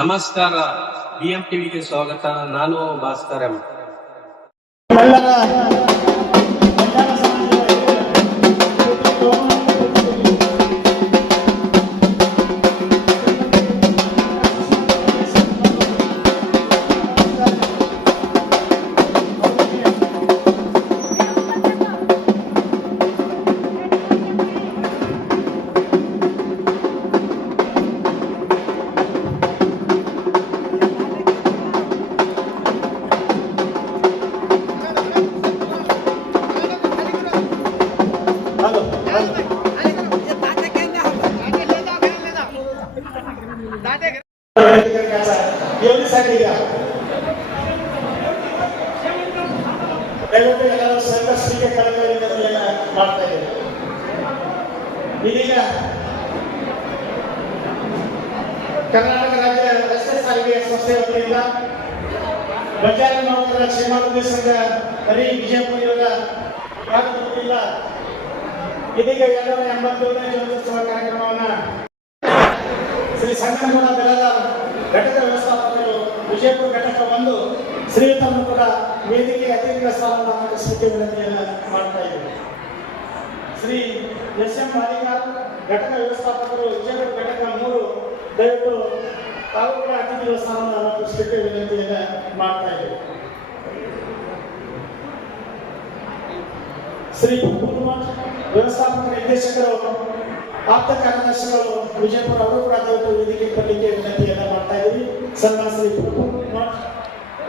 ನಮಸ್ಕಾರ, BM ಟಿವಿಗೆ ಸ್ವಾಗತ. ನಾನು ಭಾಸ್ಕರ್ ಎಂ. ದಯವಿಟ್ಟು ಎಲ್ಲರೂ ಸಂಕಷ್ಟಿಗೆ ಕಳಕಳಿಯಿಂದ ಮಾಡ್ತಾ ಇದ್ದೇವೆ. ಇದೀಗ ಕರ್ನಾಟಕ ರಾಜ್ಯ ರಸ್ತೆ ಸಾರಿಗೆ ಸಂಸ್ಥೆ ವತಿಯಿಂದ ಬಜಾರಿ ನೌಕರರ ಕ್ಷೇಮಾಭಿವೃದ್ಧಿ ಸಂಘ ಹರಿ ವಿಜಯಪುರ ವತಿಯಿಂದ ಇದೀಗ 281ನೇ ಜನ್ಮೋತ್ಸವ ಕಾರ್ಯಕ್ರಮವನ್ನು ಶ್ರೀ ಸಂಗಮಗೌಡ ಬೆಳದ ಘಟಕ ವ್ಯವಸ್ಥಾಪಕರು ವಿಜಯಪುರ ಘಟಕ 1 ಶ್ರೀಯುತರನ್ನು ಕೂಡ ವೇದಿಕೆ ಅತಿಥಿಗಳ ಸ್ಥಾನವನ್ನು ಆಕರ್ಷಿಸಲಿಕ್ಕೆ ವಿನಂತಿಯನ್ನು ಮಾಡ್ತಾ ಇದ್ದೇವೆ. ಶ್ರೀ SM ಬಾಲಿಕಾರ್ ಘಟಕ ವ್ಯವಸ್ಥಾಪಕರು ವಿಜಯಪುರ ಘಟಕ 3 ದಯವಿಟ್ಟು ತಾವು ಕೂಡ ಅತಿಥಿಗಳ ಸ್ಥಾನವನ್ನು ಆಕರ್ಷಿಸಲಿಕ್ಕೆ ವಿನಂತಿಯನ್ನು ಮಾಡ್ತಾ ಇದ್ದೇವೆ. ಶ್ರೀ ವ್ಯವಸ್ಥಾಪಕ ನಿರ್ದೇಶಕರು ಆಪ್ತ ಕಾರ್ಯದರ್ಶಿಗಳು ವಿಜಯಪುರ ಅವರು ಕೂಡ ದಯವಿಟ್ಟು ವೇದಿಕೆ ಕೊಡಲಿಕ್ಕೆ ವಿನಂತಿಯನ್ನು ಮಾಡ್ತಾ ಇದ್ದೀವಿ. ಸನ್ಮಾನ ಶ್ರೀ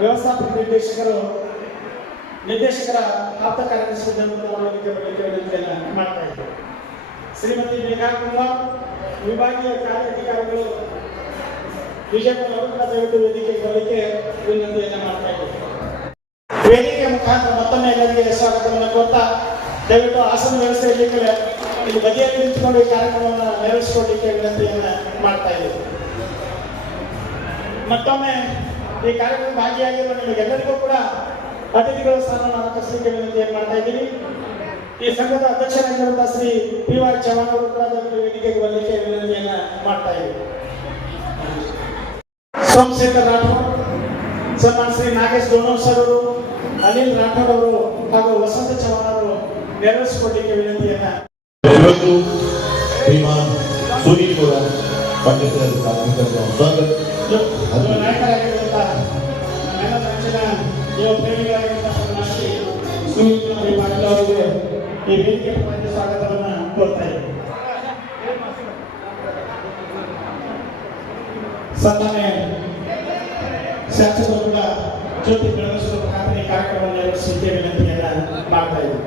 ವ್ಯವಸ್ಥಾಪಕ ನಿರ್ದೇಶಕರ ಆಪ್ತ ಕಾರ್ಯದರ್ಶಿಗಳನ್ನು ವಿನಂತಿಯನ್ನು ಮಾಡ್ತಾ ಇದ್ದೀವಿ. ಶ್ರೀಮತಿ ಮೇಘಾ ಕುಮಾರ್ ವಿಭಾಗೀಯ ಕಾರ್ಯಾಧಿಕಾರಿಗಳು ವಿಜಯಪುರ ಅವರು ಕೂಡ ದಯವಿಟ್ಟು ವೇದಿಕೆ ಕೊಡಲಿಕ್ಕೆ ವಿನಂತಿಯನ್ನು ಮಾಡ್ತಾ ಇದ್ದೀವಿ. ವೇದಿಕೆ ಮುಖಾಂತರ ಮತ್ತೊಮ್ಮೆ ಎಲ್ಲರಿಗೆ ಸ್ವಾಗತವನ್ನು ಕೋರ್ತಾ ದಯವಿಟ್ಟು ಆಸನ ವ್ಯವಸ್ಥೆಯಲ್ಲಿ ಇಲ್ಲಿ ಬದಿಯಲ್ಲಿ ನಿಂತುಕೊಂಡು ಈ ಕಾರ್ಯಕ್ರಮವನ್ನು ನೆರವೇರಿಸಿಕೊಳ್ಳಲಿಕ್ಕೆ ವಿನಂತಿಯನ್ನು ಮಾಡ್ತಾ ಇದ್ದೀವಿ. ಮತ್ತೊಮ್ಮೆ ಈ ಕಾರ್ಯಕ್ರಮ ಭಾಗಿಯಾಗಿರುವ ನಿಮಗೆಲ್ಲರಿಗೂ ಕೂಡ ಅತಿಥಿಗಳ ಸ್ಥಾನವನ್ನು ಆಕರ್ಷಿಸಲಿಕ್ಕೆ ವಿನಂತಿಯನ್ನು ಮಾಡ್ತಾ ಇದ್ದೀವಿ. ಈ ಸಂಘದ ಅಧ್ಯಕ್ಷರಾಗಿರುವಂತಹ ಶ್ರೀ PY ಚವಾಣ್ ಅವರು ಕೂಡ ವೇದಿಕೆಗೆ ಬರಲಿಕ್ಕೆ ವಿನಂತಿಯನ್ನು ಮಾಡ್ತಾ ಇದ್ದೀವಿ. ಸೋಮಶೇಖರ್ ರಾಠೋಡ್, ಸನ್ಮಾನ ಶ್ರೀ ನಾಗೇಶ್ ಡೋನೋರ್ ಸರ್ ಅವರು, ಅನಿಲ್ ರಾಠೋಡ್ ಅವರು ಹಾಗೂ ವಸಂತ ಚವಾಣ್ ಅವರು ನೆರವೇರಿಸಿಕೊಳ್ಳಲಿಕ್ಕೆ ವಿನಂತಿಯನ್ನ ಸುನೀಲ್ ಕೂಡ ನಾಯಕರಾಗಿರುವಂತಹ ನನ್ನ ನೆಚ್ಚಿನ ಯುವ ಪ್ರೇಮಿಗಳಾಗಿರುವಂತಹ ಶ್ರೀ ಸುನೀಲ್ ಕುಮಾರ್ ಪಾಟೀಲ್ ಅವರಿಗೆ ಈ ವೇದಿಕೆ ಪರವಾಗಿ ಸ್ವಾಗತವನ್ನು ಕೋರ್ತಾ ಇದ್ದೇವೆ. ಸನ್ಮಾನ್ಯ ಶಾಸಕರು ಕೂಡ ಜ್ಯೋತಿ ಬೆಳಗಿಸುವ ಮುಖಾಂತರ ಈ ಕಾರ್ಯಕ್ರಮವನ್ನು ನೆರವೇರಿಸಲಿಕ್ಕೆ ವಿನಂತಿಯನ್ನ ಮಾಡ್ತಾ ಇದ್ದೇವೆ.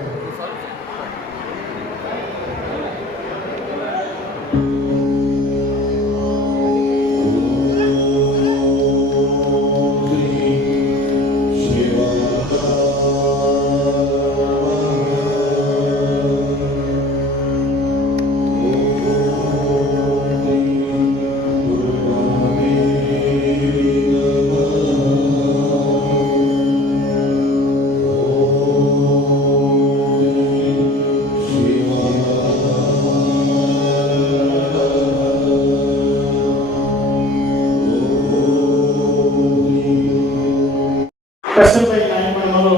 ಕಸ್ತೂರ್ಬಾಯಿ ನಾಯಕನವರು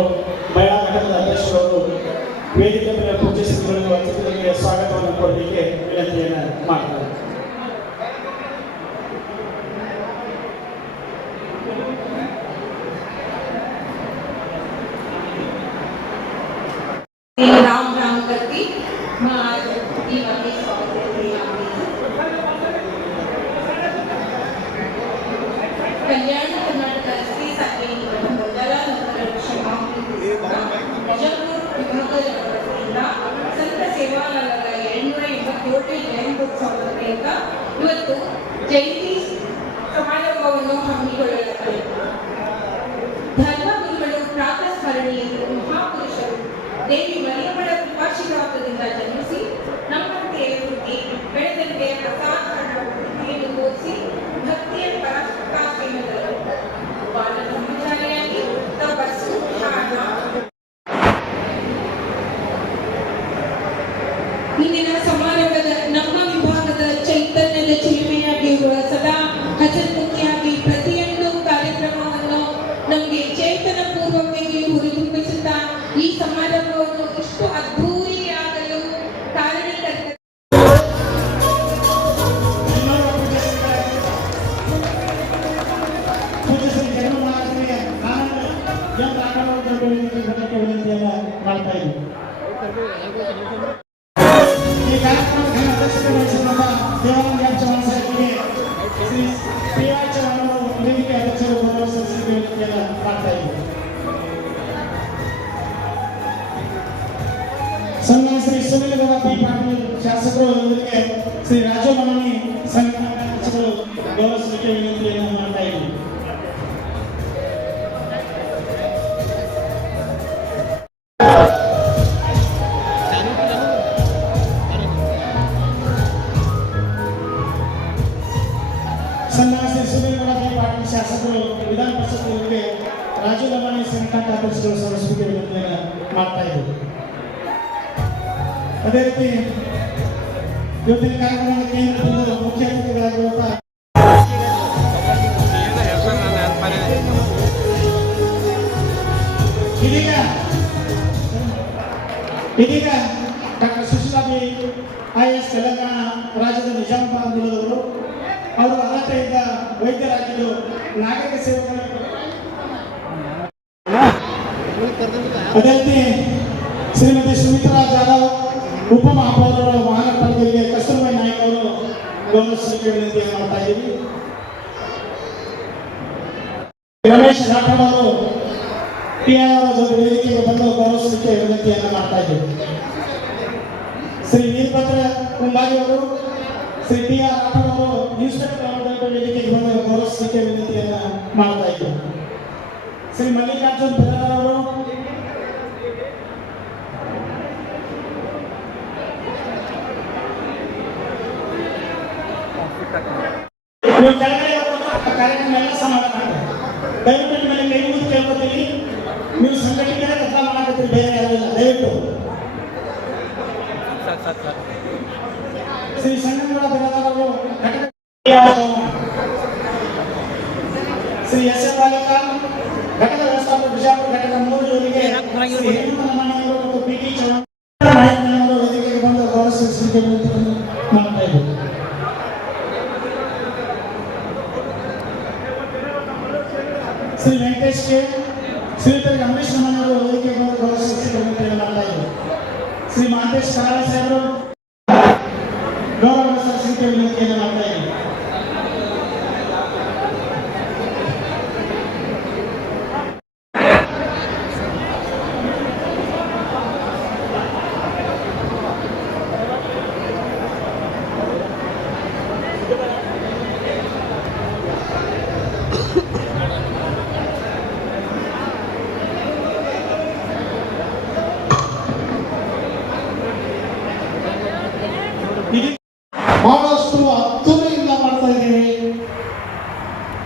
ಮಹಿಳಾ ಘಟಕದ ಅಧ್ಯಕ್ಷರವರು ವೇದಿಕೆ ಮೇಲೆ ಪೂಜಿಸಿಕೊಂಡು ಅತಿಥಿಗಳಿಗೆ ಸ್ವಾಗತವನ್ನು ಕೊಡಲಿಕ್ಕೆ ವಿನಂತಿಯನ್ನು ಮಾಡ್ತಾರೆ. राम राम करती मैं आज दीवाली कल्याण कर्नाटक रस्ते साರಿಗೆ ಮೊದಲ ಕ್ಷೇಮಾಭಿವೃದ್ಧಿ ವಿಜಯಪುರ ವಿಭಾಗದಿಂದ ಸಂತ ಸೇವಾಲಾಲದ 287ನೇ ಜಯಂತ್ಯೋತ್ಸವದ ಪ್ರಯುಕ್ತ ಇವತ್ತು ಜಯಂತಿ ಸಮಾರಂಭವನ್ನು ಹಮ್ಮಿಕೊಳ್ಳಲಾಗಿದೆ. ಧರ್ಮಗುರುಗಳು ಪ್ರಾತಃ ಸ್ಮರಣೀಯರು ಮಹಾಪುರುಷರು ದೇವಿ ಮರಿಯಮ್ಮಳ ಕೃಪಾಶೀರ್ವಾದದಿಂದ ಜನ್ಮಿಸಿ ನಮ್ಮಂತೆ ಹುಟ್ಟಿ ಬೆಳೆದಂತೆ ಪ್ರಸಾದ ಬುದ್ಧಿಯನ್ನು ಬೋಧಿಸಿ ಭಕ್ತಿಯ ಪರಾಕಾಷ್ಠೆಯನ್ನು ಬಾಲ ಬ್ರಹ್ಮಚಾರಿಯಾಗಿ ತಪಸ್ಸು ಧ್ಯಾನ. ಇಂದಿನ ಸಮಾರಂಭದ ನಮ್ಮ ವಿಭಾಗದ ಚೈತನ್ಯದ ಚಿಲುಮೆಯಾಗಿರುವ ಸದಾ ಹಸನ್ಮುಖಿಯಾಗಿ ಮಾಡ್ತಾ ಇದ್ದೀವಿ. ಈ ಕಾರ್ಯಕ್ರಮದ ಅಧ್ಯಕ್ಷತೆ ವಹಿಸಿದಂತ ದೇವಾನಂದ ಎಂ ಚವ್ಹಾಣ್ ಸಾಹೇಬರಿಗೆ ಶ್ರೀ ಪಿ.ವೈ. ಚವ್ಹಾಣ್ ಅವರು ವೇದಿಕೆ ಅಧ್ಯಕ್ಷರು ಗೌರವಿಸಿ ವೇದಿಕೆಯನ್ನು ಮಾಡ್ತಾ ಇದ್ದೀವಿ. ಸನ್ಮಾನ್ಯ ಶ್ರೀ ಸುನಿಲ್ ಗೌಡ ಪಿ. ಪಾಟೀಲ್ ಶಾಸಕರು ಅವರಿಗೆ ಶ್ರೀ ರಾಜು ಮನನಿ ಸಂಘಟನಾ ಅಧ್ಯಕ್ಷರು ಗೌರವಿಸಲಿಕ್ಕೆ ವಿನಂತಿಯನ್ನು ಮಾಡ್ತಾ ಇದ್ದೀವಿ. ಸನ್ಮಾನ್ಯ ಶ್ರೀ ಸುನಿಲ್ ಗೌಡ ಪಿ. ಪಾಟೀಲ್ ಶಾಸಕರು ವಿಧಾನ ಪರಿಷತ್ಗೆ ರಾಜು ಲಮಾಣಿ ಸಂಘಟನಾ ಅಧ್ಯಕ್ಷರು ಸಲ್ಲಿಸಲಿಕ್ಕೆ ವಿನಂತಿಯನ್ನು ಮಾಡ್ತಾ ಇದ್ದೀವಿ. ಅದೇ ರೀತಿ ಇವತ್ತಿನ ಕಾರ್ಯಕ್ರಮದ ಕೇಂದ್ರ ಮುಖ್ಯ ಅತಿಥಿಗಳಾಗಿರುವಂತಹ ಇದೀಗ doctor Sushila B IAS Telangana ರಾಜ್ಯದ ನಿಜಾಮಾಬಾದ್ ಮೂಲದವರು. ಅವರು ಅರ್ಹತೆಯಿಂದ ವೈದ್ಯರಾಗಿದ್ದು ನಾಗರಿಕ ಸೇವೆಗಳು. ಅದೇ ರೀತಿ ಶ್ರೀಮತಿ ಸುಮಿತ್ರಾ ಜಾಧವ್ ಉಪಮಹಾಪೌರರು ಮಹಾನಗರಪಾಲಿಕೆಗೆ ಕಸ್ತೂರ್ಬಾಯಿ ನಾಯ್ಕ ಅವರು ಗೌರವಿಸಲಿಕ್ಕೆ ವಿನಂತಿಯನ್ನು ಮಾಡ್ತಾ ಇದ್ದೀವಿ. ರಮೇಶ್ ರಾಠೋಡ್ ಅವರು PIR ಜೊತೆ ವೇದಿಕೆಗೆ ಬಂದು ಗೌರವಿಸಲಿಕ್ಕೆ ವಿನಂತಿಯನ್ನು ಮಾಡ್ತಾ ಇದ್ದೀವಿ. ಶ್ರೀ ವೀರಭದ್ರ ಕುಂಬಾರಿ ಅವರು ಶ್ರೀ PR ರಾಠೋಡ್ ಅವರು ಇನ್ಸ್ಪೆಕ್ಟರ್ ವೇದಿಕೆಗೆ ಬಂದು ಗೌರವಿಸಲಿಕ್ಕೆ ವಿನಂತಿಯನ್ನು ಮಾಡ್ತಾ ಇದ್ದೀವಿ. ಶ್ರೀ ಮಲ್ಲಿಕಾರ್ಜುನ್ ಬೆಲ್ಲರ್ ಅವರು ನೀವು ಕೆಳಗಡೆ ಕಾರ್ಯಕ್ರಮ ಎಲ್ಲ ಸಮಾಧಾನ ಮಾಡಿ ದಯವಿಟ್ಟು ಮೇಲೆ ಕೈ ಮುಗಿದು ಕೇಳ್ಕೊತೀವಿ. ನೀವು ಸಂಘಟನೆಗೆ ಕೆಲಸ ಮಾಡಕತ್ತೀರಿ, ಬೇರೆ ಯಾರಿಲ್ಲ. ದಯವಿಟ್ಟು ಶ್ರೀ ಸಂಗಮೇಶ್ವರ ಬಿರಾದರವರು ಶ್ರೀ S.A. ಬಾಲಕ ಘಟಕ ವ್ಯವಸ್ಥಾಪಕ ಬಿಜಾಪುರ ಘಟಕ 3 ಜೋಲಿಗೆ ಶ್ರೀ ಹೇಮಂತ ನಮ್ಮನೆಯವರು ಮತ್ತು P.T. ಚವ್ಹಾಣ್ ನಾಯಕನವರು ವೇದಿಕೆಗೆ ಬಂದು ಗೌರವಿಸಲಿಕ್ಕೆ ವಿನಂತಿಯನ್ನು ಮಾಡ್ತಾ ಇದ್ದೀವಿ. ಶ್ರೀ ವೆಂಕಟೇಶ್ ಕೆ ಶ್ರೀಯುತರಿಗೆ ಅಂಬರೀಶ್ ನಮ್ಮನೆಯವರು ವೇದಿಕೆಗೆ ಬಂದು ಗೌರವಿಸಲಿಕ್ಕೆ ವಿನಂತಿಯನ್ನು ಮಾಡ್ತಾ ಇದ್ದೀವಿ. ಶ್ರೀ ಮಹಂತೇಶ್ ಕರಾಳೆ ಸಾಹೇಬರು ಗೌರವ ಸಲ್ಲಿಸಲಿಕ್ಕೆ ವಿನಂತಿಯನ್ನು ಮಾಡ್ತಾ ಇದ್ದೀವಿ. ಬಹಳಷ್ಟು ಅದ್ದೂರಿಯಿಂದ ಮಾಡ್ತಾ ಇದ್ದೀವಿ.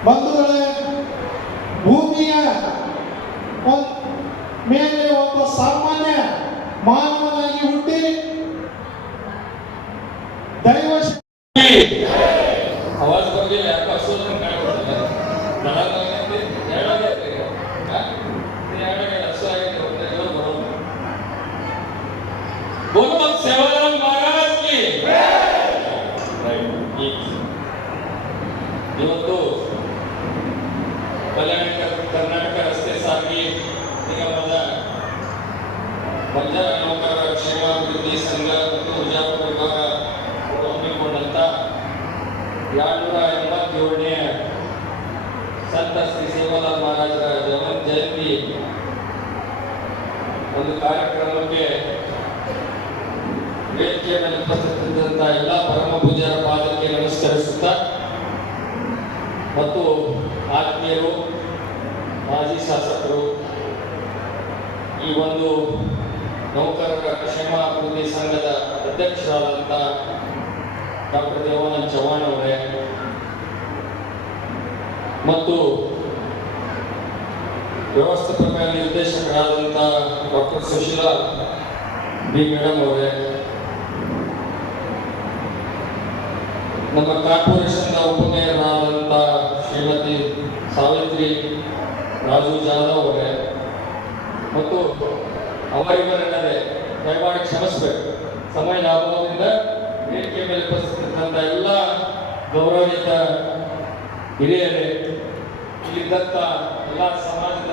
ಬಂಧುಗಳೇ, ಭೂಮಿಯ ಮೇಲೆ ಒಬ್ಬ ಸಾಮಾನ್ಯ ಮಾನವನಾಗಿ ಹುಟ್ಟಿ ದೈವ आवाज बघे यार पासून काय होतं मला ते यायला येते का ते यायला गेलं असं आहे त्याच्यावर बरोबर बोलो मग सेवाराम महाराज की ಇವತ್ತು ಕರ್ನಾಟಕ ರಸ್ತೆ ಸಾರಿಗೆ ನಿಗಮದ ಬಂಜಾರ ನೌಕರರ ಕ್ಷೇಮಾಭಿವೃದ್ಧಿ ಸಂಘ ಮತ್ತು ವಿಜಯಪುರ ವಿಭಾಗ ಹಮ್ಮಿಕೊಂಡಂತ 287ನೇ ಸಂತ ಶ್ರೀ ಸೇವಾಲಾಲ್ ಮಹಾರಾಜರ ಜಯಂತಿ ಒಂದು ಕಾರ್ಯಕ್ರಮಕ್ಕೆ ವೇದಿಕೆ ಮೇಲೆ ಉಪಸ್ಥಿತರಿದ್ದಂಥ ಎಲ್ಲ ಪರಮ ಪೂಜ್ಯರ ಪಾದಕ್ಕೆ ನಮಸ್ಕರಿಸುತ್ತಾ ಮತ್ತು ಆತ್ಮೀಯರು, ಮಾಜಿ ಶಾಸಕರು, ಈ ಒಂದು ನೌಕರರ ಕ್ಷೇಮಾಭಿವೃದ್ಧಿ ಸಂಘದ ಅಧ್ಯಕ್ಷರಾದಂಥ ಡಾಕ್ಟರ್ ದೇವಾನಂದ ಚವ್ಹಾಣ್ ಅವರೇ ಮತ್ತು ವ್ಯವಸ್ಥಾಪಕ ನಿರ್ದೇಶಕರಾದಂಥ ಡಾಕ್ಟರ್ ಸುಶೀಲಾ ಬಿ ಮೇಡಮ್ ಅವರೇ, ನಮ್ಮ ಕಾರ್ಪೊರೇಷನ್ನ ಉಪಮೇಯರಾದಂಥ ಶ್ರೀಮತಿ ಸಾವಿತ್ರಿ ರಾಜು ಜಾಧವ್ ಅವರೇ ಮತ್ತು ಅವರಿವರೆಲ್ಲರೇ ದಯಮಾಡಿ ಕ್ಷಮಿಸಬೇಕು. ಸಮಯ ಲಾಭದಿಂದ ವೇದಿಕೆ ಮೇಲೆ ಉಪಸ್ಥಿತರಿದ್ದಂಥ ಎಲ್ಲ ಗೌರವಿತ ಹಿರಿಯರೇ, ಇಲ್ಲಿದ್ದಂಥ ಎಲ್ಲ ಸಮಾಜದ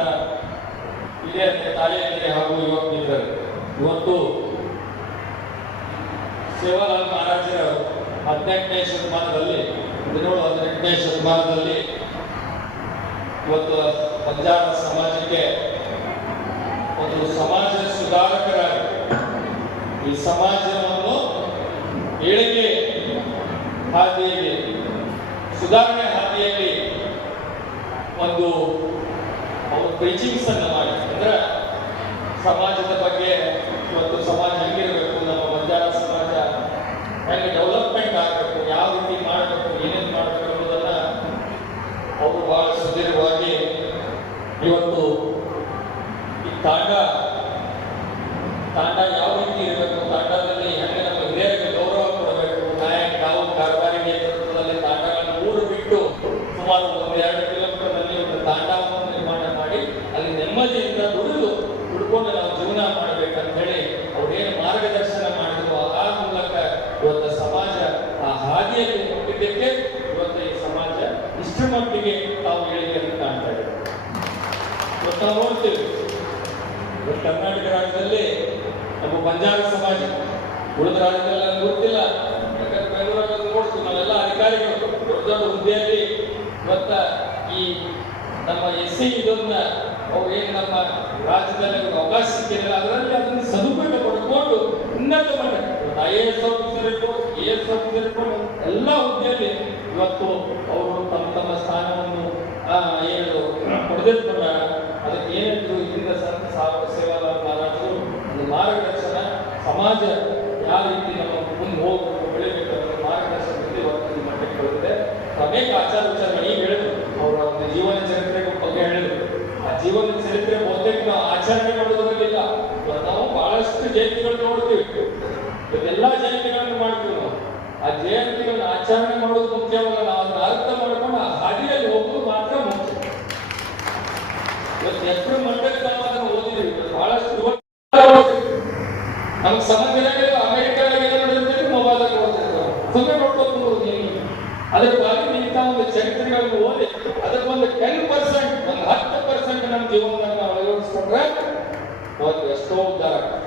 ಹಿರಿಯರೇ, ತಾಯಿಯರೇ ಹಾಗೂ ಯುವಕ ಮಿತ್ರರೇ, ಇವತ್ತು ಸೇವಾಲಾಲ್ ಮಹಾರಾಜರ 18ನೇ ಶತಮಾನದಲ್ಲಿ 18ನೇ ಶತಮಾನದಲ್ಲಿ ಇವತ್ತು ಬಂಜಾರ ಸಮಾಜಕ್ಕೆ ಒಂದು ಸಮಾಜ ಸುಧಾರಕರಾಗಿ ಈ ಸಮಾಜವನ್ನು ಏಳಿಗೆ ಹಾದಿಯಲ್ಲಿ ಸುಧಾರಣೆ ಹಾದಿಯಲ್ಲಿ ಒಂದು ಅವರು ಪ್ರೀಚಿಂಗ್ಸ್ ಅನ್ನು ಮಾಡಿ ಅಂದ್ರೆ ಸಮಾಜದ ಬಗ್ಗೆ ಇವತ್ತು ಸಮಾಜ ಹೆಂಗಿರಬೇಕು, ನಮ್ಮ ಬಂಜಾರ ಸಮಾಜ ಹೆಂಗೆ ಡೆವಲಪ್ಮೆಂಟ್ ಆಗಬೇಕು, ಯಾವ ರೀತಿ ಮಾಡಬೇಕು, ಏನೇನು ಮಾಡಬೇಕು ಅನ್ನೋದನ್ನ ಅವರು ಬಹಳ ಸುದೀರ್ಘವಾಗಿ ಇವತ್ತು ಈ ತಾಂಡ ಯಾವ ರೀತಿ ಇರಬೇಕು, ತಾಂಡದಲ್ಲಿ ಹೆಂಗೆ ನಮ್ಮ ಹಿರಿಯರಿಗೆ ಗೌರವ ಕೊಡಬೇಕು, ನಾಯಕ್ ನಾವು ಕಾರ್ಬಾರಿ ನೇತೃತ್ವದಲ್ಲಿ ತಾಂಡಗಳನ್ನು ಊರು ಬಿಟ್ಟು ಸುಮಾರು 1-2 ಕಿಲೋಮೀಟರ್ನಲ್ಲಿ ಒಂದು ತಾಂಡವನ್ನು ನಿರ್ಮಾಣ ಮಾಡಿ ಅಲ್ಲಿ ನೆಮ್ಮದಿಯಿಂದ ದುಡ್ಕೊಂಡು ನಾವು ಜೀವನ ಮಾಡಬೇಕಂತ ಹೇಳಿ ಅವ್ರೇನು ಮಾರ್ಗದರ್ಶನ ಮಾಡಿದ್ರು ಆ ಮೂಲಕ ಇವತ್ತು ಸಮಾಜ ಆ ಹಾದಿಯಲ್ಲಿ ಹುಟ್ಟಿದ್ದಕ್ಕೆ ಇವತ್ತು ಈ ಸಮಾಜ ಇಷ್ಟರ ಮಟ್ಟಿಗೆ ತಾವು ಏಳಿಗೆಯನ್ನು ಕಾಣ್ತಾ ಇದ್ದಾರೆ. ಇವತ್ತು ನಾವು ನೋಡ್ತೀವಿ ಕರ್ನಾಟಕ ರಾಜ್ಯದಲ್ಲಿ ನಮ್ಮ ಬಂಜಾರ ಸಮಾಜ ಉಳಿದ ರಾಜ್ಯದಲ್ಲಿ ನನಗೆ ಗೊತ್ತಿಲ್ಲ, ಯಾಕಂದ್ರೆ ಬೆಂಗಳೂರಲ್ಲಿ ನೋಡ್ತೀವಿ ನಾವೆಲ್ಲ ಅಧಿಕಾರಿಗಳು ದೊಡ್ಡ ದೊಡ್ಡ ಹುದ್ದೆಯಲ್ಲಿ ಇವತ್ತ ಈ ನಮ್ಮ SC ಇದನ್ನ ಅವ್ರು ಏನು ನಮ್ಮ ರಾಜ್ಯದಲ್ಲಿ ಅವಕಾಶ ಸಿಕ್ಕಿಲ್ಲ, ಅದರಲ್ಲಿ ಅದನ್ನು ಸದುಪಯೋಗ ಪಡ್ಕೊಂಡು ಉನ್ನತ ಮಟ್ಟ IAS ಆಫೀಸರ್ ಇರ್ಬೋದು, AS ಆಫೀಸರ್ ಇರ್ಬೋದು, ಎಲ್ಲ ಹುದ್ದೆಯಲ್ಲಿ ಇವತ್ತು ಅವರು ತಮ್ಮ ಸ್ಥಾನವನ್ನು ಏನು ಪಡೆದಿರ್ತಾರ. ಅದಕ್ಕೆ ಏನಿದ್ರು ಹಿಂದೆ ಸಂತ ಸೇವಾಲಾಲ್ ಮಹಾರಾಜರು ಒಂದು ಮಾರ್ಗದರ್ಶನ, ಸಮಾಜ ಯಾವ ರೀತಿ ನಮ್ಮ ಮುಂದೆ ಹೋಗಬೇಕು, ಬೆಳಿಬೇಕು ಅನ್ನೋ ಮಾರ್ಗದರ್ಶನ ಇವತ್ತು ಮಟ್ಟಕ್ಕೆ ಬರುತ್ತೆ. ಅನೇಕ ಆಚಾರ ವಿಚಾರಗಳು ಈಗ ಹೇಳಿದ್ರು, ಅವರ ಒಂದು ಜೀವನ ಚರಿತ್ರೆ ಬಗ್ಗೆ ಹೇಳಿದ್ರು. ಆ ಜೀವನ ಚರಿತ್ರೆ ಬಹುತೇಕ ನಾವು ಆಚರಣೆ ಮಾಡೋದ್ರಲ್ಲಿಲ್ಲ. ನಾವು ಬಹಳಷ್ಟು ಜಯಂತಿಗಳು ನೋಡ್ತೀವಿ, ಇವತ್ತೆಲ್ಲ ಜಯಂತಿಗಳನ್ನು ಮಾಡ್ತೀವಿ. ನಾವು ಆ ಜಯಂತಿಗಳನ್ನ ಆಚರಣೆ ಮಾಡೋದು ಮುಖ್ಯವಲ್ಲ, ನಾವು ಅದನ್ನ ಅರ್ಥ ಮಾಡ್ಕೊಂಡು ಆ ಹಾದಿಯಲ್ಲಿ ಹೋಗೋದು ಮಾತ್ರ ಮುಖ್ಯ. ಇವತ್ತು ಎಷ್ಟು ಮಂಡಳಿ ನಾವು ಅದನ್ನು ಓದಿದ್ದೀವಿ, ಬಹಳಷ್ಟು ನಮ್ಗೆ ಸಂಬಂಧ ಅಮೆರಿಕಾದಾಗ ನಡೆದಿರ್ತೇವೆ, ಮೊಬೈಲ್ದಾಗ ಓದಿರ್ತಾರೆ, ಸುಮ್ಮನೆ ನೋಡ್ಕೊಂಡು ನೀವು ಅದರ ಬಗ್ಗೆ ಇಂಥ ಒಂದು ಚರಿತ್ರೆಗಳನ್ನು ಓದಿ ಅದಕ್ಕೊಂದು 10%, ಒಂದು 10% ನಮ್ಮ ಜೀವನವನ್ನು ನಾವು ಅಳವಡಿಸ್ಕೊಂಡ್ರೆ ಅವತ್ತು ಎಷ್ಟೋ ಉದ್ಧಾರ ಆಗ್ತದೆ.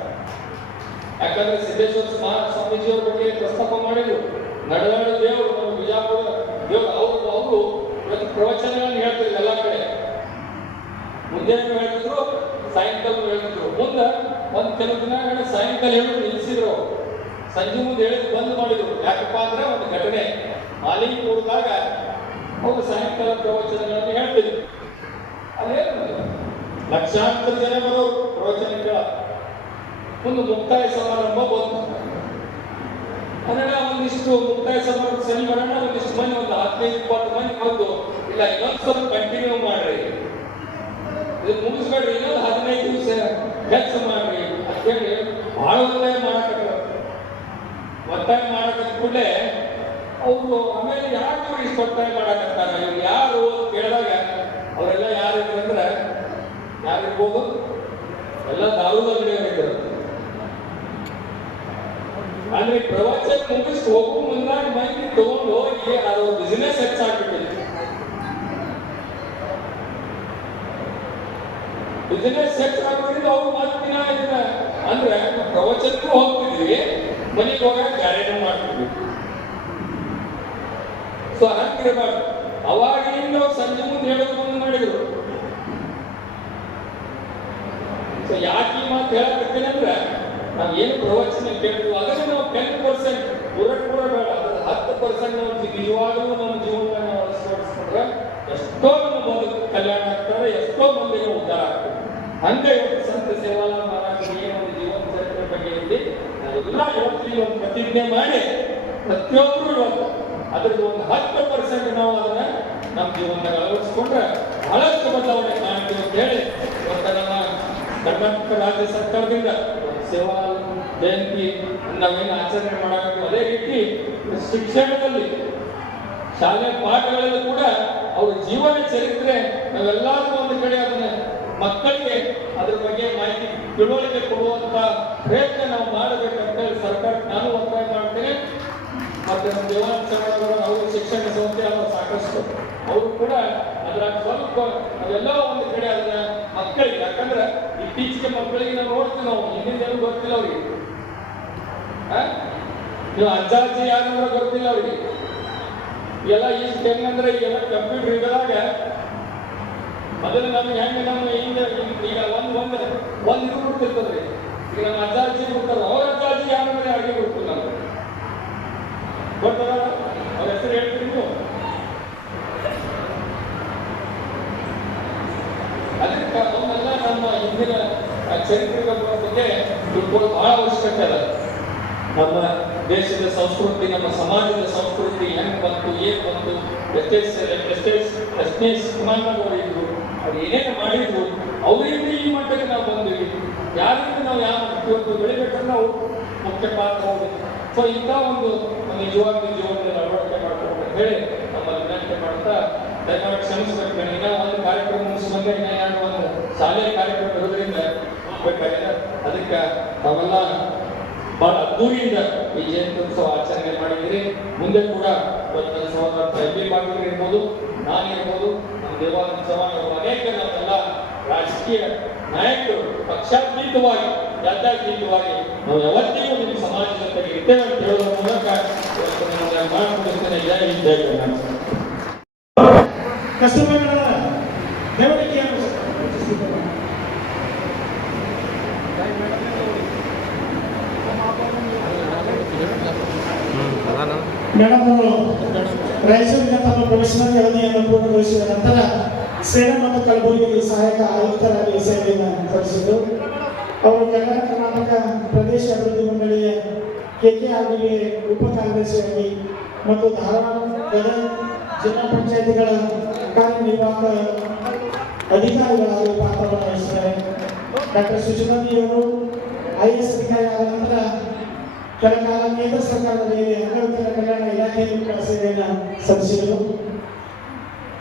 ಯಾಕಂದ್ರೆ ಸಿದ್ದೇಶ್ವರ ಸ್ವಾಮೀಜಿಯವ್ರ ಬಗ್ಗೆ ಪ್ರಸ್ತಾಪ ಮಾಡಿದ್ರು. ನಡನಾಡು ದೇವರು ನಮ್ಮ ಬಿಜಾಪುರ ದೇವರು ಅವರು ಇವತ್ತು ಪ್ರವಚನಗಳನ್ನು ಹೇಳ್ತಿದ್ರು ಎಲ್ಲ ಕಡೆ. ಮುಂಜಾನೆ ಹೇಳ್ತಿದ್ರು, ಸಾಯಂಕಾಲ ಹೇಳ್ತಿದ್ರು. ಮುಂದೆ ಕೆಲವು ದಿನಗಳ ಸಾಯಂಕಾಲ ಹೇಳಿ ನಿಲ್ಲಿಸಿದ್ರು. ಅವರು ಸಂಜೆ ಮುಂದೆ ಹೇಳಿದ್ರು ಬಂದ್ ಮಾಡಿದ್ರು. ಯಾಕಪ್ಪ ಅಂದ್ರೆ ಒಂದು ಘಟನೆ ಮಾಲಿಕೂರ್ದಾಗ ಅವರು ಸಾಯಂಕಾಲ ಪ್ರವಚನಗಳನ್ನು ಹೇಳ್ತಿದ್ರು. ಅದೇನು ಲಕ್ಷಾಂತರ ಜನ ಬರೋರು ಪ್ರವಚನ ಕೇಳ. ಒಂದು ಮುಕ್ತಾಯ ಸಮಾರಂಭ ಬಂತು. ಅದನ್ನ ಒಂದಿಷ್ಟು ಮುಕ್ತಾಯ ಸಮಾರಂಭ ಸರಿ ಮಾಡೋಣ, ಒಂದಿಷ್ಟು ಮಂದಿ ಒಂದು 15-20 ಮಂದಿ ಬಂದು ಇಲ್ಲ ಇನ್ನೊಂದು ಸ್ವಲ್ಪ ಕಂಟಿನ್ಯೂ ಮಾಡ್ರಿ, ಇದು ಮುಗಿಸ್ಬೇಡ್ರಿ, ಇನ್ನೊಂದು 15 ದಿವಸ ಕೆಲಸ ಮಾಡ್ರಿ ಅಂತ ಹೇಳಿ ಬಹಳ ಒತ್ತಾಯ ಮಾಡಕ ಕೂಡಲೇ ಅವರು ಆಮೇಲೆ ಯಾರು ಇಷ್ಟು ಒತ್ತಾಯ ಮಾಡಕತ್ತಾರ, ಇವ್ರು ಯಾರು ಕೇಳಿದಾಗ ಅವರೆಲ್ಲ ಯಾರಿದ್ರು ಅಂದ್ರೆ ಯಾರಿರ್ಬೋದು, ಎಲ್ಲ ದಾರುದ ಅಂಗಡಿಯವರಿದ್ರು. ಅಂದ್ರೆ ಪ್ರವಚನ ಮುಗಿಸಿ ಹೋಗೋ ಮುಂದಾಗ ಮಂದಿ ತಗೊಂಡು ಹೋಗಿ ಅದು ಬಿಸಿನೆಸ್ ಹೆಚ್ಚಾಗ್ಬಿಟ್ಟಿದೆ. ಬಿಸಿನೆಸ್ ಹೆಚ್ಚಾಗೋದ್ರಿಂದ ಅವ್ರು ಮಾತಿನ ಇದನ್ನ ಅಂದ್ರೆ ಪ್ರವಚನಕ್ಕೂ ಹೋಗ್ತಿದ್ವಿ, ಮನೆಗೆ ಹೋಗಾಗ ಗಾಡಿನೂ ಮಾಡ್ತಿದ್ವಿ. ಸೊ ಹಂಗಿರಬಾರ್ದು. ಅವಾಗಿನಿಂದ ಸಂಜೆ ಮುಂದೆ ಹೇಳೋದು ಮುಂದೆ ಮಾಡಿದ್ರು. ಸೊ ಯಾಕೆ ಈ ಮಾತು ಹೇಳಕತ್ತೀನಿ ಅಂದ್ರೆ ನಾವು ಏನು ಪ್ರವಚನ ಕೇಳಿದ್ವಿ ಅದನ್ನು ನಾವು 10% ಪೂರ ಬೇಡ, ಅದ್ರ 10% ನಾವು ನಿಜವಾಗಲೂ ನಮ್ಮ ಜೀವನವನ್ನು ನಾವು ಅಳವಡಿಸ್ಕೊಂಡ್ರೆ ಎಷ್ಟೋ ನಮ್ಮ ಬದುಕು ಕಲ್ಯಾಣ ಆಗ್ತಾರೆ, ಎಷ್ಟೋ ಮಂದಿಗೆ ಉದ್ಧಾರ ಆಗ್ತದೆ. ಹಂಗೆ ಇವತ್ತು ಸಂತ ಸೇವಾಲಾಲ್ ಮಹಾರಾಜರು ಏನು ಒಂದು ಜೀವನ ಚರಿತ್ರೆ ಬಗ್ಗೆ ಇದ್ದು ನಾವೆಲ್ಲ ಇವತ್ತಿಗೆ ಒಂದು ಪ್ರತಿಜ್ಞೆ ಮಾಡಿ ಪ್ರತಿಯೊಬ್ಬರು ಇವತ್ತು ಅದ್ರದ್ದು ಒಂದು 10% ನಾವು ಅದನ್ನ ನಮ್ಮ ಜೀವನದಾಗ ಅಳವಡಿಸ್ಕೊಂಡ್ರೆ ಬಹಳಷ್ಟು ಬದಲಾವಣೆ ಕಾಣ್ತೀವಿ ಅಂತ ಹೇಳಿ ಇವತ್ತು ನಮ್ಮ ಕರ್ನಾಟಕ ರಾಜ್ಯ ಸರ್ಕಾರದಿಂದ ಸೇವಾಲಾಲ್ ಜಯಂತಿ ನಾವೇನು ಆಚರಣೆ ಮಾಡಬೇಕು. ಅದೇ ರೀತಿ ಶಿಕ್ಷಣದಲ್ಲಿ ಶಾಲೆ ಪಾಠಗಳಲ್ಲಿ ಕೂಡ ಅವ್ರ ಜೀವನ ಚರಿತ್ರೆ ನಾವೆಲ್ಲರೂ ಒಂದು ಕಡೆ ಅದನ್ನ ಮಕ್ಕಳಿಗೆ ಅದ್ರ ಬಗ್ಗೆ ಮಾಹಿತಿ ತಿಳುವಳಿಕೆ ಕೊಡುವಂತ ಪ್ರಯತ್ನ ನಾವು ಮಾಡಬೇಕಂತ ಹೇಳಿ ಸರ್ಕಾರಕ್ಕೆ ನಾನು ಒತ್ತಾಯ ಮಾಡ್ತೇನೆ. ಮತ್ತೆ ನಮ್ಮ ದೇವಾನಂದ ಚವಾಣ್ ಅವರು ಶಿಕ್ಷಣ ಸಂಸ್ಥೆ ಅವರು ಸಾಕಷ್ಟು ಅವರು ಕೂಡ ಅದರ ಸ್ವಲ್ಪ ಅವೆಲ್ಲ ಒಂದು ಕಡೆ ಅದನ್ನ ಮಕ್ಕಳಿಗೆ, ಯಾಕಂದ್ರೆ ಇತ್ತೀಚೆಗೆ ಮಕ್ಕಳಿಗೆ ನಾವು ನೋಡ್ತೀವಿ, ನಾವು ಹಿಂದಿನ ಗೊತ್ತಿಲ್ಲ ಅವ್ರಿಗೆ, ನೀವು ಅಜ್ಜ ಅಜ್ಜಿ ಯಾರು ಗೊತ್ತಿಲ್ಲ ಅವ್ರಿಗೆ. ಎಲ್ಲ ಇಷ್ಟು ಹೆಂಗಂದ್ರೆ ಈಗೆಲ್ಲ ಕಂಪ್ಯೂಟರ್ ಇದ್ದಾಗ ಮೊದಲು ನಮ್ಗೆ ಹೆಂಗೆ ನಮ್ಮ ಹಿಂದೆ ಈಗ ಒಂದು ಇದು ಬಿಡ್ತಿರ್ತದ್ರಿ. ಈಗ ನಮ್ಮ ಅಜ್ಜ ಅಜ್ಜಿ ಬಿಡ್ತಾರೆ, ಅವ್ರ ಅಜ್ಜ ಅಜ್ಜಿ ಯಾರು ಅಡುಗೆ ಬಿಡ್ತೀವಿ ನಾವು ಗೊತ್ತದ, ಅವ್ರ ಹೆಸರು ಹೇಳ್ತೀವಿ ನೀವು. ಅದಕ್ಕೆ ಅವನ್ನೆಲ್ಲ ನಮ್ಮ ಹಿಂದಿನ ಚರಿತ್ರೆಗಳ ಬಗ್ಗೆ ತಿಳ್ಕೊಳ್ಳೋದು ಬಹಳ ಅವಶ್ಯಕತೆ ಅದ. ನಮ್ಮ ದೇಶದ ಸಂಸ್ಕೃತಿ, ನಮ್ಮ ಸಮಾಜದ ಸಂಸ್ಕೃತಿ ಹೆಂಗ್ ಬಂತು, ಏನ್ ಬಂತು, ಎಷ್ಟೇ ಶ್ರೀಮಂತರು ಇದ್ರು, ಅವ್ರು ಏನೇನು ಮಾಡಿದ್ರು, ಅವರಿಂದ ಈ ಮಟ್ಟಕ್ಕೆ ನಾವು ಬಂದ್ವಿ. ಯಾರಿಂದ ನಾವು ಇವತ್ತು ಬೆಳಿಬೇಕಂದ್ರೆ ನಾವು ಮುಖ್ಯ ಪಾತ್ರ ಹೋಗುದು. ಸೊ ಇಂಥ ಒಂದು ನಿಜವಾಗ್ಲೂ ಜೀವನದಲ್ಲಿ ಅಳವಡಿಕೆ ಮಾಡ್ಕೊಂಡು ಹೇಳಿ ನಮ್ಮಲ್ಲಿ ವಿನಂತಿ ಮಾಡ್ತಾ, ದಯಮಾಡಿ ಕ್ಷಮಿಸ್ಬೇಕು. ಇನ್ನೂ ಒಂದು ಕಾರ್ಯಕ್ರಮ ಮುಗಿಸ್ಬಂದ್ರೆ ಇನ್ನೂ ಒಂದು ಶಾಲೆಯ ಕಾರ್ಯಕ್ರಮ ಇರೋದ್ರಿಂದ ಹೋಗ್ಬೇಕಾಗಿದೆ. ಅದಕ್ಕೆ ನಾವೆಲ್ಲ ಬಹಳ ಅದ್ದೂರಿಯಿಂದ ಈ ಜಯಂತ್ಯುತ್ಸವ ಆಚರಣೆ ಮಾಡಿದ್ರಿ. ಮುಂದೆ ಕೂಡ ನನ್ನ ಸಹೋದರ ಎಂ.ಬಿ. ಪಾಟೀಲ್ ಇರ್ಬೋದು, ನಾನಿರ್ಬೋದು, ನಮ್ಮ ದೇವಾನಂದ ಚವಾಣ್ ಅವರು, ಅನೇಕ ನಮ್ಮೆಲ್ಲ ರಾಜಕೀಯ ನಾಯಕರು ಪಕ್ಷಾತೀತವಾಗಿ, ಜಾತ್ಯತೀತವಾಗಿ ನಾವು ಯಾವತ್ತಿಗೂ ನಿಮ್ಮ ಸಮಾಜದ ಜೊತೆಗೆ ಇರ್ತೇವೆ ಅಂತ ಹೇಳೋದ್ರ ಮೂಲಕ ಇವತ್ತು ನಿಮಗೆ ಮಾಡಿಕೊಡುತ್ತೇನೆ. ಜೈ ಹಿಂದ್, ಜೈ ಕರ್ನಾಟಕ. ಕಸ್ತೂರಬಾ ದೇವರಿಕೆಯನ್ನು ಮೇಡಮ್ ಅವರು ರಾಯಚೂರಿನ ತಮ್ಮ ಪ್ರೊಫೆಷನಲ್ ಅವಧಿಯನ್ನು ಪೂರ್ಣಗೊಳಿಸಿದ ನಂತರ ಸೇನೆ ಮತ್ತು ಕಲಬುರಗಿಯಲ್ಲಿ ಸಹಾಯಕ ಆಯುಕ್ತರಾಗಿ ಸೇವೆಯನ್ನು ಸಲ್ಲಿಸಿದರು. ಅವರು ಕಲ್ಯಾಣ ಕರ್ನಾಟಕ ಪ್ರದೇಶ ಅಭಿವೃದ್ಧಿ ಮಂಡಳಿಯ KKRDA ಉಪ ಕಾರ್ಯದರ್ಶಿಯಾಗಿ ಮತ್ತು ಧಾರವಾಡ, ಗದಗ ಜಿಲ್ಲಾ ಪಂಚಾಯತಿಗಳ ಕಾರ್ಯನಿರ್ವಾಹಕ ಅಧಿಕಾರಿಗಳಾಗಿ ಪಾತ್ರವನ್ನು ವಹಿಸಿದ್ದಾರೆ. ಡಾಕ್ಟರ್ ಸುಶೀಲಾದೇವಿಯವರು IAS ಅಧಿಕಾರಿ ಆದ ನಂತರ ಕೆಲ ಕಾಲ ಕೇಂದ್ರ ಸರ್ಕಾರದಲ್ಲಿ ಅಂಗವಿಕಲ ಕಲ್ಯಾಣ ಇಲಾಖೆಯಲ್ಲಿ ಸೇವೆಯನ್ನು ಸಲ್ಲಿಸಿದರು.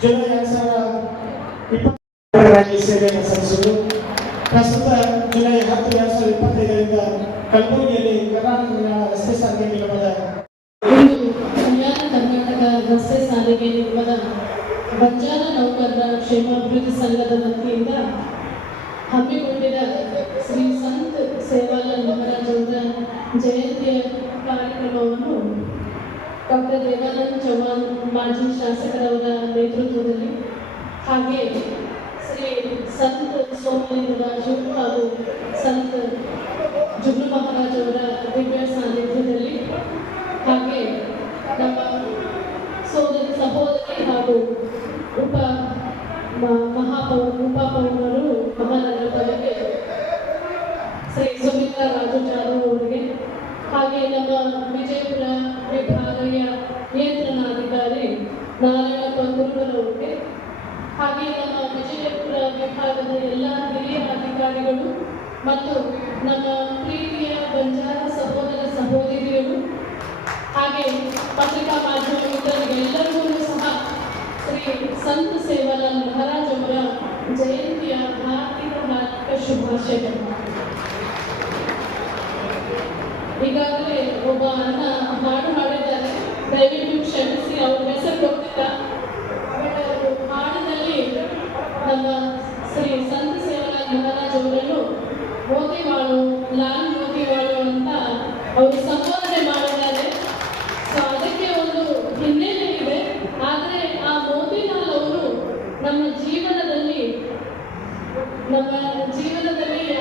ಜುಲೈ 2020 ಸೇವೆಯನ್ನು ಸಲ್ಲಿಸಿದರು. ಪ್ರಸ್ತುತ ಜುಲೈ 10, 2025ರಿಂದ ಕಲಬುರಗಿಯಲ್ಲಿ ಕರ್ನಾಟಕ ರಸ್ತೆ ಸಾರಿಗೆ ನಿಗಮದ ಕಲ್ಯಾಣ ಕರ್ನಾಟಕ ರಸ್ತೆ ಸಾರಿಗೆ ನಿಗಮದ ಬಂಜಾರ ನೌಕರರ ಕ್ಷೇಮಾಭಿವೃದ್ಧಿ ಸಂಘದ ವತಿಯಿಂದ ಹಮ್ಮಿಕೊಂಡಿದ್ದ ಶ್ರೀ ಸಂತ ಸೇವಾಲಾಲ್ ಮಹಾರಾಜ್ ಅವರ ಜಯಂತಿಯ ಕಾರ್ಯಕ್ರಮವನ್ನು ಡಾಕ್ಟರ್ ದೇವಾನಂದ ಚವಾಣ್ ಮಾಜಿ ಶಾಸಕರವರ ನೇತೃತ್ವದಲ್ಲಿ, ಹಾಗೆ ಶ್ರೀ ಸಂತ ಸೋಮಲಿಂಗರಾಜು ಹಾಗೂ ಸಂತ ಜುಗ್ಲು ಮಹಾರಾಜ್ ಅವರ ದಿವ್ಯ ಸಾನ್ನಿಧ್ಯದಲ್ಲಿ, ಹಾಗೆ ನಮ್ಮ ಸಹೋದರಿ ಹಾಗೂ ಉಪಪೌರರು ಮಹಾನಗರ ಪಾಲಿಕೆ ಶ್ರೀ ಸುಮಿತ್ರಾ ರಾಜು ಜಾಧವ್ ಅವರಿಗೆ, ಹಾಗೆ ನಮ್ಮ ವಿಜಯಪುರ ವಿಭಾಗೀಯ ನಿಯಂತ್ರಣಾಧಿಕಾರಿ ನಾರಾಯಣ ಪಂಗೂರರ್ ಅವರಿಗೆ, ಹಾಗೆ ನಮ್ಮ ವಿಜಯಪುರ ವಿಭಾಗದ ಎಲ್ಲ ಹಿರಿಯ ಅಧಿಕಾರಿಗಳು ಮತ್ತು ನಮ್ಮ ಪ್ರೀತಿಯ ಬಂಜಾರ ಸಹೋದರ ಸಹೋದರಿಯರು, ಹಾಗೆ ಪತ್ರಿಕಾ ಮಾಧ್ಯಮ ಮಿತ್ರರಿಗೆಲ್ಲರಿಗೂ ಸಹ ಶ್ರೀ ಸಂತ ಸೇವಾಲಾಲ್ ಮಹಾರಾಜ್ ಅವರ ಜಯಂತಿಯ ಹಾರ್ದಿಕ ಶುಭಾಶಯಗಳು. ಈಗಾಗಲೇ ಒಬ್ಬ ಅಣ್ಣ ಹಾಡು ಹಾಡಿದ್ದಾರೆ, ದಯವಿಟ್ಟು ಕ್ಷಮಿಸಿ, ಅವ್ರ ಹೆಸರು ಗೊತ್ತಿಲ್ಲ. ಬಟ್ ಅವರು ಹಾಡಿನಲ್ಲಿ ನಮ್ಮ ಶ್ರೀ ಸಂತ ಸೇವಾಲಾಲ್ ಮಹಾರಾಜ್ ಅವರನ್ನು ಮೋತಿವಾಳು, ಲಾಲ್ ಮೋತಿವಾಳು ಅಂತ ಅವರು ಸಂಬೋಧನೆ ಮಾಡಿದ್ದಾರೆ. ಸೊ ಅದಕ್ಕೆ ಒಂದು ಹಿನ್ನೆಲೆ ಇದೆ. ಆದರೆ ಆ ಮೋತಿಲಾಲ್ ಅವರು ನಮ್ಮ ಜೀವನದಲ್ಲಿ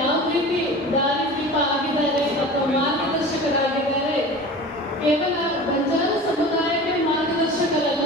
ಯಾವ ರೀತಿ ದಾರಿದೀಪ ಆಗಿದ್ದಾರೆ ಅಥವಾ ಮಾರ್ಗದರ್ಶಕರಾಗಿದ್ದಾರೆ, ಕೇವಲ ಬಂಜಾರ ಸಮುದಾಯಕ್ಕೆ ಮಾರ್ಗದರ್ಶಕರಲ್ಲ,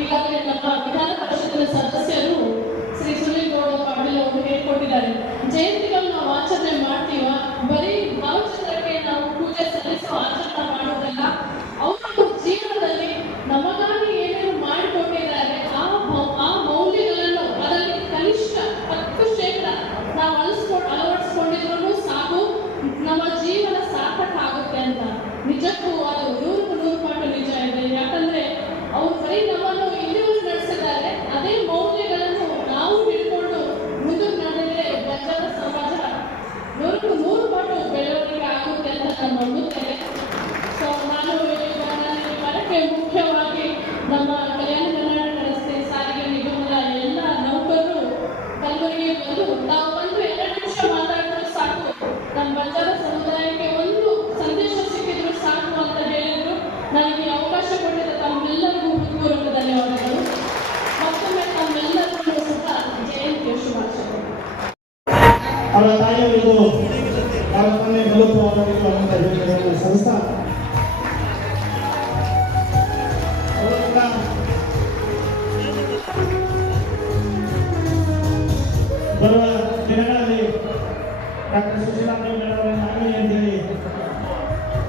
ಈಗಾಗಲೇ ನಮ್ಮ ವಿಧಾನ ಪರಿಷತ್ತಿನ ಸದಸ್ಯರು ಶ್ರೀ ಸುನೀಲ್ ಗೌಡ ಪಾಟೀಲ್ ಅವರು ಹೇಳ್ಕೊಟ್ಟಿದ್ದಾರೆ. ಜಯಂತಿಗಳು ನಾವು ಆಚರಣೆ ಮಾಡ್ತೀವ, ಬರೀ ಭಾವಚಿತ್ರಕ್ಕೆ ನಾವು ಪೂಜೆ ಸಲ್ಲಿಸುವ ಆಚರಣೆ ಮಾಡೋದಲ್ಲ, ಅವರು ಜೀವನದಲ್ಲಿ ನಮಗಾಗಿ ಏನೇನು ಮಾಡಿಕೊಟ್ಟಿದ್ದಾರೆ ಆ ಮೌಲ್ಯಗಳನ್ನು ಅದರಲ್ಲಿ ಕನಿಷ್ಠ 10% ನಾವು ಅಳವಡಿಸ್ಕೊಂಡಿದ್ರು ಸಾಕು, ನಮ್ಮ ಜೀವನ ಸಾರ್ಥಕ ಆಗುತ್ತೆ ಅಂತ. ನಿಜಕ್ಕೂ ಅದು 100% ನಿಜ ಇದೆ. ಯಾಕಂದ್ರೆ ಅವ್ರು ಬರೀ ನಮ್ಮನ್ನು ಇಲ್ಲಿವರೆಗೂ ನಡೆಸಿದ್ದಾರೆ, ಅದೇ ಮೌಲ್ಯಗಳನ್ನು ನಾವು ಹಿಡ್ಕೊಂಡು ಮುಂದಕ್ಕೆ ನಡೆದರೆ ಬಂಜಾರ ಸಮಾಜ 100% ಬೆಳವಣಿಗೆ ಆಗುತ್ತೆ ಅಂತ ನಾನು ನಂಬುತ್ತೇನೆ. ಸೊ ನಾನು ಮರಕ್ಕೆ ಮುಖ್ಯವಾಗಿ ನಮ್ಮ ಕಲ್ಯಾಣ ಕರ್ನಾಟಕ ರಸ್ತೆ ಸಾರಿಗೆ ನಿಗಮದ ಎಲ್ಲ ನೌಕರರು ಕಲಬುರಗಿ ತಾವು ಬಂದು 2 ನಿಮಿಷ ಮಾತಾಡಿದ್ರು ಸಾಕು, ನಮ್ಮ ಬಂಜಾರ ಸಮುದಾಯಕ್ಕೆ ಒಂದು ಸಂದೇಶ ಸಿಕ್ಕಿದ್ರು ಸಾಕು ಅಂತ ಹೇಳಿದ್ರು. ನನಗೆ ಅವಕಾಶ ಕೊಟ್ಟಿದ್ದ ತಮ್ಮೆಲ್ಲರಿಗೂ ಹೃತ್ಪೂರ್ವಕ ಧನ್ಯವಾದಗಳು. ಮತ್ತೊಮ್ಮೆ ತಮ್ಮೆಲ್ಲರಿಗೂ ಸಹ ಜಯಂತಿಯ ಶುಭಾಶಯಗಳು. ಅವರ ತಾಯಿಯವರಿಗೂ ಅವರ ತಂದೆ ಮಲುಪು ಅವರಿಗೂ ಅಂತ ಸಂಸ್ಥಾ ಬರುವ ದಿನಗಳಲ್ಲಿ ಡಾಕ್ಟರ್ ಸುಶೀಲಾದೇವಿ ಆಗಲಿ ಅಂತೇಳಿ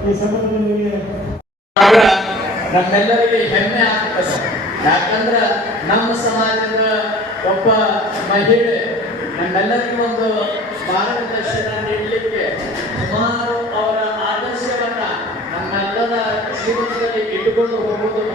ಈ ಸಂದರ್ಭದಲ್ಲಿ ನಮ್ಮೆಲ್ಲರಿಗೆ ಹೆಮ್ಮೆ ಆಗ್ತದೆ. ಯಾಕಂದ್ರ ನಮ್ಮ ಸಮಾಜದ ಒಬ್ಬ ಮಹಿಳೆ ನಮ್ಮೆಲ್ಲರಿಗೂ ಒಂದು ಮಾರ್ಗದರ್ಶನ ನೀಡಲಿಕ್ಕೆ ಸುಮಾರು ಅವರ ಆದರ್ಶವನ್ನ ನಮ್ಮೆಲ್ಲರ ಜೀವನದಲ್ಲಿ ಇಟ್ಟುಕೊಂಡು ಹೋಗುವುದು